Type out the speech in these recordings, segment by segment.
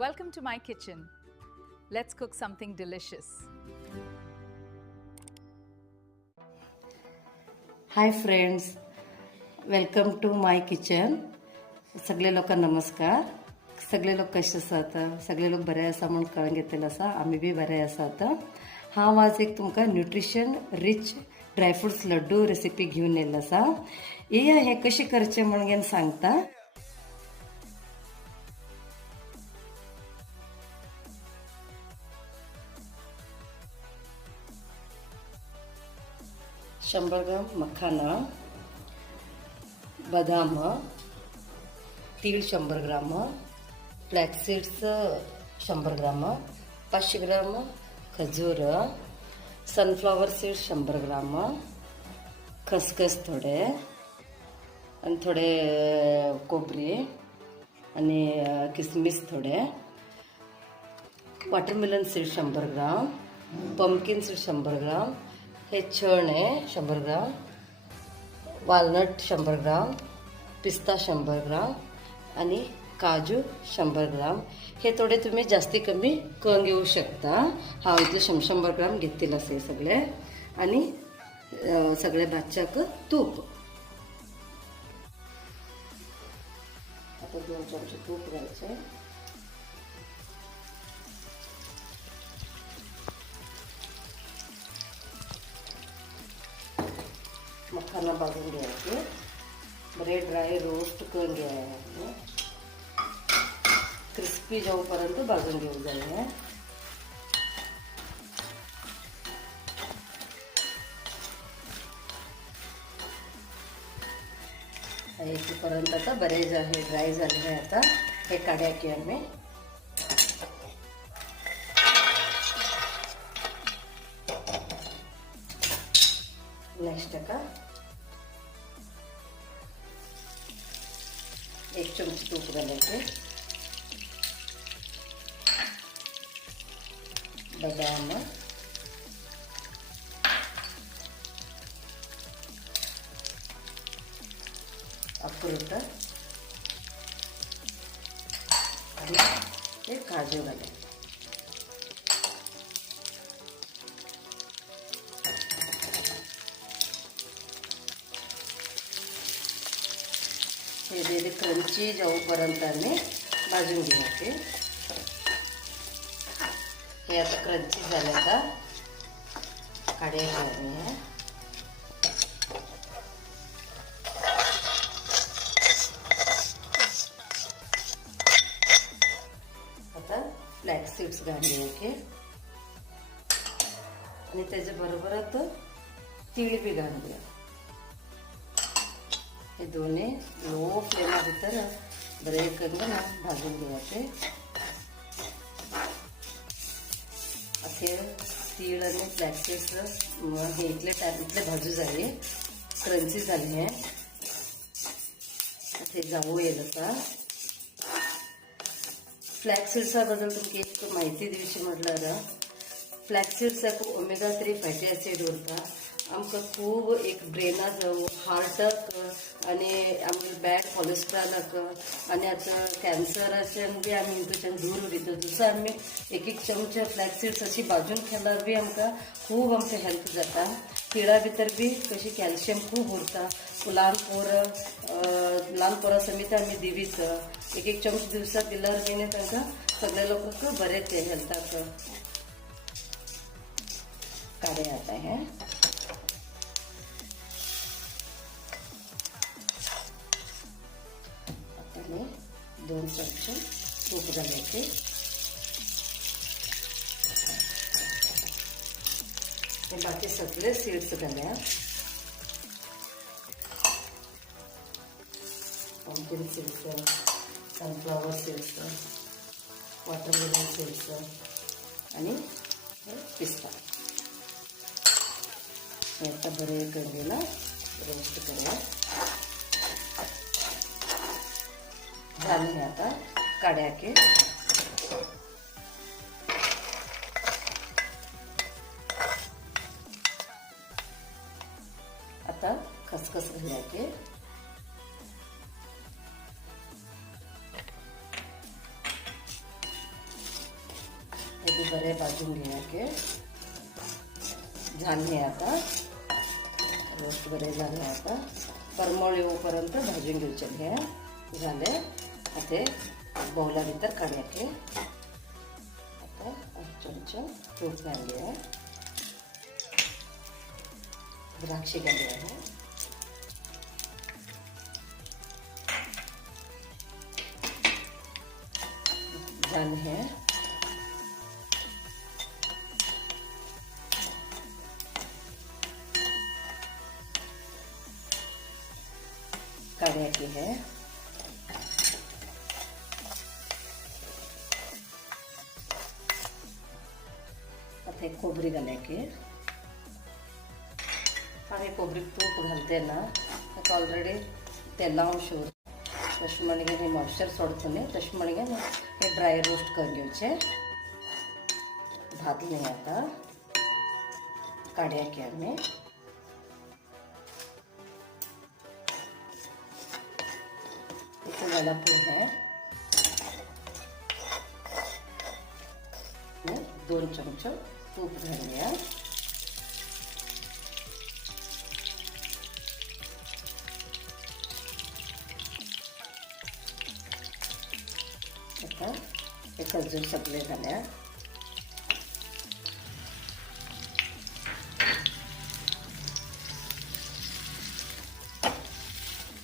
Welcome to my kitchen. Let's cook something delicious. Hi friends, welcome to my kitchen. सगळे लोक नमस्कार. सगळे लोक कसे आसात? सगळे लोक बरे आसा म्हणून कळून घेतलेले आसा. आम्ही बी बरे आसात. हांव आज एक तुमकां nutrition rich dry fruits laddu recipe घेऊन येयल्लो आसा. हे कशें करचें म्हणून सांगता. शंभर ग्राम मखाना, बदाम, तीळ 100 ग्राम, फ्लॅक्सीड्स 100 ग्राम, 500 ग्राम खजूर, सनफ्लॉवर सीड्स 100 ग्राम, खसखस थोडे आणि थोडे कोबरी आणि किसमिस थोडे, वॉटरमेलन सीड्स 100 ग्राम, पंपकिन सीड्स 100 ग्राम, हे चणे 100 ग्राम, वालनट 100 ग्राम, पिस्ता 100 ग्राम आणि काजू 100 ग्राम. हे थोडे तुम्ही जास्ती कमी करून घेऊ शकता. हा इतले 100 ग्राम घेतलेले असे सगळे. आणि सगळे भाजच्याक तूप. आता 2 चमचे तूप घालायचे. मखाना भाजून घ्यायचे. बरे ड्राय रोस्ट करून घ्यायचे. क्रिस्पी जाऊपर्यंत भाजून घेऊ जाय. इथपर्यंत आता बरे ड्राय झाले आहे. आता हे काढ्या की आम्ही नेक्स्ट का 1 चमचे तूप घालायचे. बदाम, अक्रोड आणि हे काजू घालायचे. हे क्रंची जाऊपर्यंत आम्ही भाजून घ्यायचे. हे आता क्रंची झाले. आता काढायचे आम्ही. आता फ्लॅक्स सीड्स घालायचे आणि त्याच्याबरोबरच तीळ बी घालूया. हे दोन्ही लो फ्लेम भितर बरे करून भाजून घ्यायचे. असे तीळ आणि फ्लॅक्सीड्स हे इतले भाजू झाले, क्रंची झाले. ते जाऊ येईल. आता फ्लॅक्सीड्साबद्दल तुमका एक माहिती दिवशी म्हटल्यार फ्लॅक्सीड्साक ओमेगा-3 फॅटी ॲसिड उरता. आमकां खूब एक ब्रेनाक हार्टाक आणि आमगे बॅड कोलेस्ट्रॉलाक आणि आता कॅन्सराच्यान बी आमी हितूच्यान दूर उरता. जसो आमी एक चमचे फ्लॅक्सीड्स अशी भाजून खाल्यार बी आमकां खूब आमचे हेल्थ जाता. तिळा भितर बी कशी कॅल्शियम खूब उरता. ल्हान पोरां समेत आमी दिवीत. एक चमचे दिवसाक दिल्यार बी तांकां सगळ्या लोकांक बरें ते हेल्थाक. काढे आता हे आणि 2 चमचे तूप घालायचे. बाकी सगळे सीड्स घाल्या. Pumpkin seeds, sunflower seeds, watermelon seeds आणि पिस्ता. हे आता बरे करून रोस्ट करूया. झाले आता काढ्या की आता खसखस घालायचे. बरे भाजून घ्यायचे. झाले आता रोस्ट बरे झाले. आता परमळ येऊपर्यंत भाजून घ्यायचे. हे झाले. आता बाउला भीतर काढायचे. आता चमचा तूप घालले आहे. द्राक्षे घालले आहे. झाले है. काढायची है. आता खोबरी घालायची. आणि खोबरी तूप घालते ना आता ऑलरेडी तेलांश तशी मणगे हे मॉइश्चर सोडतले तशी मणगे हे ड्राय रोस्ट करून घ्यायचे. भाजले. आता काढायचे आम्ही. इथे जलापूर है. 2 चमचे तूप घालूया. आता हे खजूर सगळे घाल्या.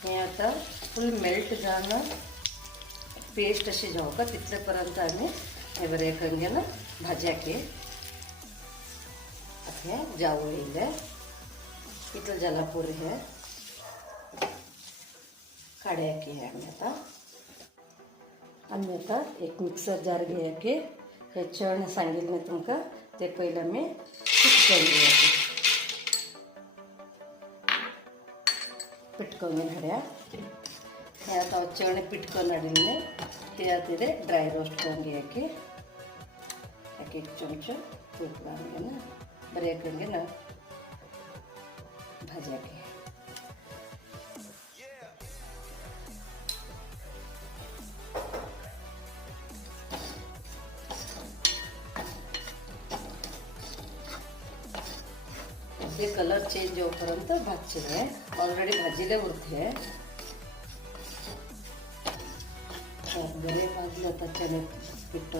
हे आता फुल मेल्ट जाणं पेस्ट अशी जाऊ का तिथल्यापर्यंत आम्ही हे बरे करून घे ना भाज्या के हे जाऊ येईल. इथं जलापूर है काढ्या की आहे. आम्ही आता एक मिक्सर जार घ्या की हे चण सांगेल मी तुमका ते पहिलं मी पिटकवून घ्यायचे. पिटकवून हाड्या. हे आता चण पिटकवून हाडिले ते आता ड्राय रोस्ट करून घ्या की 1 चमचा तूप घालून ना बरे करून ना भाज्या घे. ते कलर चेंज होईपर्यंत भाजले. ऑलरेडी भाजीले उरते. बरे भाजले. आता चणे पिठ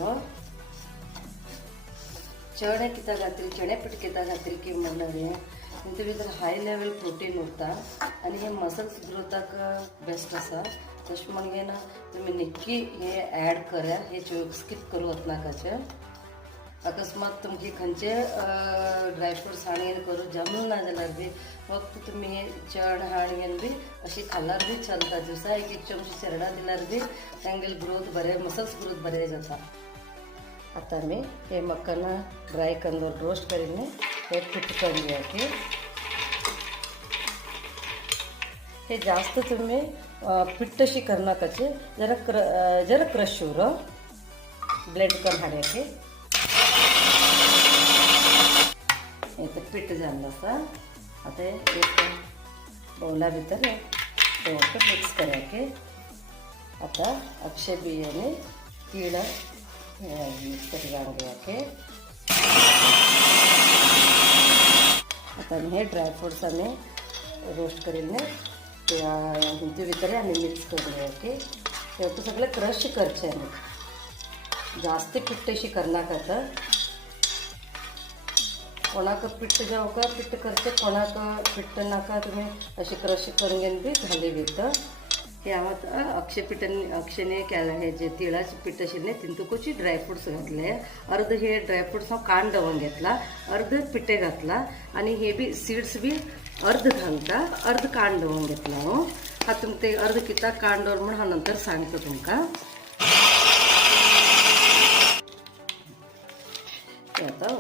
चणे किता घातली चणे पीठ किता घातली की म्हणल्यार तुमच्या भितर हाय लेवल प्रोटीन उरता आणि हे मसल्स ग्रोथाक बेस्ट आसा. तशें म्हणजे ना तुम्ही नक्की हे ॲड करा. हे स्किप करू वचनाकाचे. अकस्मात तुमची खंयचे ड्रायफ्रुट्स हाणेन करू जमना जाल्यार बी फक्त तुम्ही हे चण हाणेन बी अशी खाल्यार बी चलता. दिवसा 1 चमचे चेरडा दिल्यार बी तांगेल ग्रोथ बरे मसल्स ग्रोथ बरे जाता. आता मी हे मक्कन ड्राय करून रोस्ट करीन हे पीठ करून घ्यायचे. हे जास्त तुम्ही पिट्ट अशी करनाकाचे. जरा क्रश हो ब्लेंड करून हाडायचे. हे तर पीठ झालं आसा. आता एक बाउला भितर हे मिक्स करायचे. आता अक्षय बियाणे तीळ मिक्स करून घ्यायचे. आता हे ड्रायफ्रुट्स आम्ही रोस्ट करीन हिंती भितर आम्ही मिक्स करून घ्यायचे. शेवटी सगळे क्रश करचे आम्ही. जास्त पिट्ट अशी करनाका. कोणाक पिट्ट जाऊ का पिट्ट करचे कोणाक पिट्ट नाका तुम्ही अशी क्रश करून घेऊन बी घाले घेतं. हे आता अक्षयने केलं हे जे तिळाचे पीठ आशिल्लें तितूंतूच ड्रायफ्रुट्स घातले. अर्ध हे ड्रायफ्रुट्स हांव कांड दवरून घेतला. अर्ध पिठे घातला आणि हे बी सीड्स बी अर्ध घालता अर्ध कांड दवरून घेतला. हांव आता तुमकां ते अर्ध कित्याक कांड दवर म्हणून हांव नंतर सांगता तुमकां. ते आता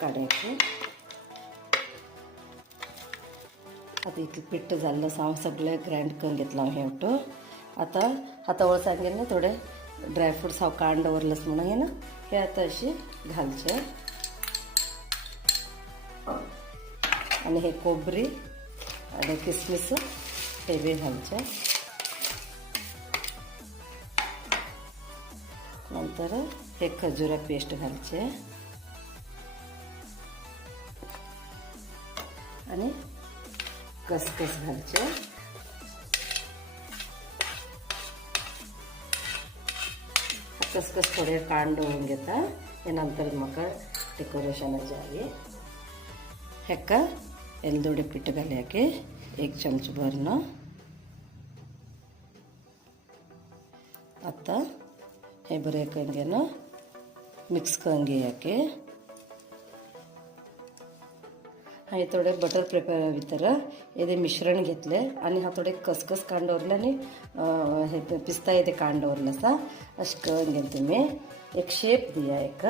काढायचे. आता इतलें पिट्ट जाल्लें हांव सगळें ग्राइंड करून घेतलां हे वटो. आता हातावळ सांगेन न्ही थोडे ड्रायफ्रुट्स हांव कांड दवरलें म्हणून हे ना हे आता अशी घालचे. आणि हे कोबरी आणि किसमिस हे बी घालचे. नंतर हे खजुरा पेस्ट घालचे. आणि खसखस घालचे. खसखस थोडे कांडून घेता हे नंतर म्हाका डेकोरेशनाचे आहे. हेका एलदोडे पीठ घालयाके 1 चमच भरनं. आता हे बरे करून घेणं मिक्स करून घेयाके. हांवें थोडे बटर पेपर भितर हे मिश्रण घेतले आणि हा थोडे खसखस कांड दवरले आणि हे पिस्ता हे कांड दवरले आसा. अशें करून घेवन तुमी एक शेप दिया एक.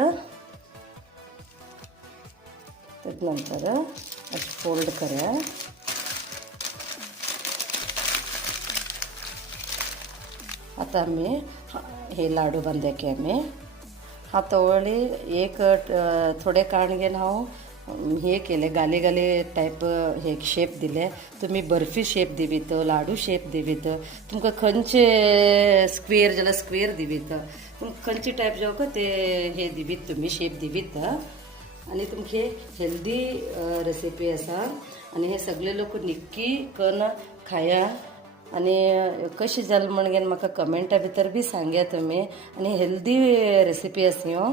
नंतर अशें फोल्ड करा. आता आम्ही हे लाडू बांधयाके आम्ही हातोवळी एक थोडे काण घेवन हांव हे केले गाले गाले टायप हे शेप दिले. तुम्ही बर्फी शेप दिवीत, लाडू शेप दिवीत, तुमकां खंयचे स्क्वेअर जाल्यार स्क्वेअर दिवीत, खंयचे टायप जावं ते हे दिवीत तुमी शेप दिवीत. आणि तुमचे हेल्दी रेसिपी आसा आणि हे सगळे लोक नक्की करून खाया. आणि कशी जाली म्हणून म्हाका कमेंटा भितर बी सांगया तुमी. आणि हेल्दी रेसिपी आसा ह्यो.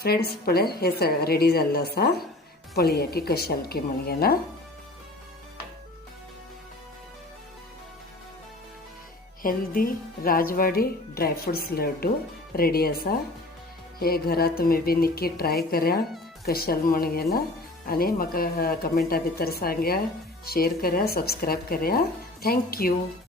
फ्रेंड्स पळय हे रेडी जाल्लें आसा. पळया की कशें जालें की म्हणून ना. हेल्दी राजवाडी ड्रायफ्रुट्स लड्डू रेडी आसा. हे घरात तुम्ही बी नक्की ट्राय करा कशें जालें म्हणून ना. आणि म्हाका कमेंटा भितर सांगया, शेअर करा, सबस्क्राईब करा. थँक्यू.